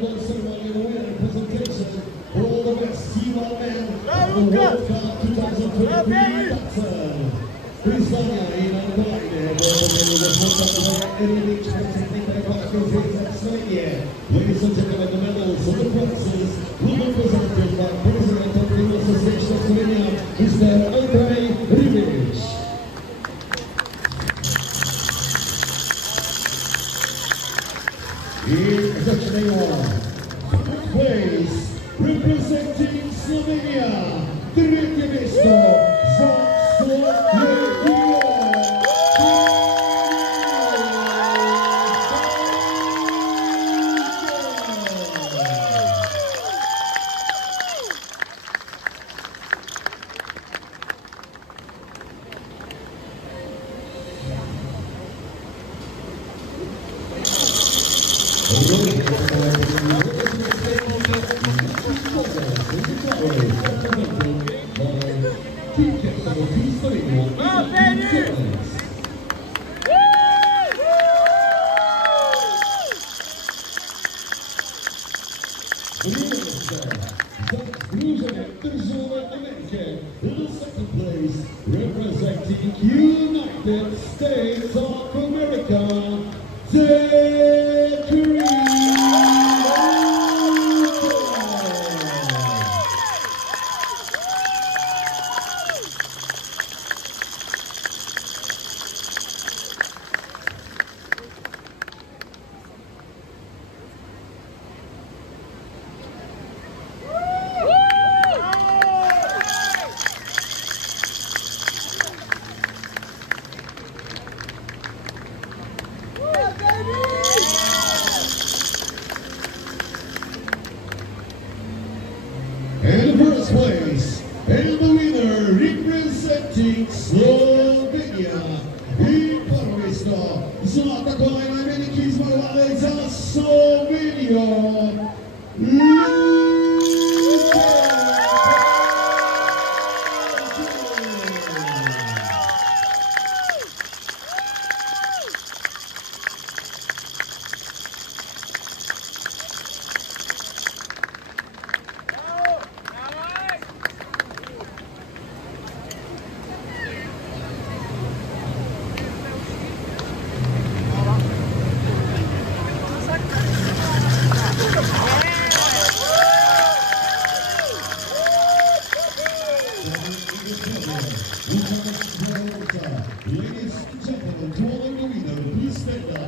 medal ceremony and winner presentation for all the best female men of the World Cup 2023 Tacen. Wyzwania i najboljsze, bo będziemy Slovenia. Ladies and gentlemen, the medals and the prizes will be presented by President of the Association of Slovenia, Mr. Divjih. I zaczynają first place, representing Slovenia, trzecie miejsce za Slovenię. Representing United States of America, and first place, and the winner representing Slovenia, i kanuista złota kolajna Veliki zmagowany za Slovenię. Ladies and gentlemen, to all of the winner, please stand up.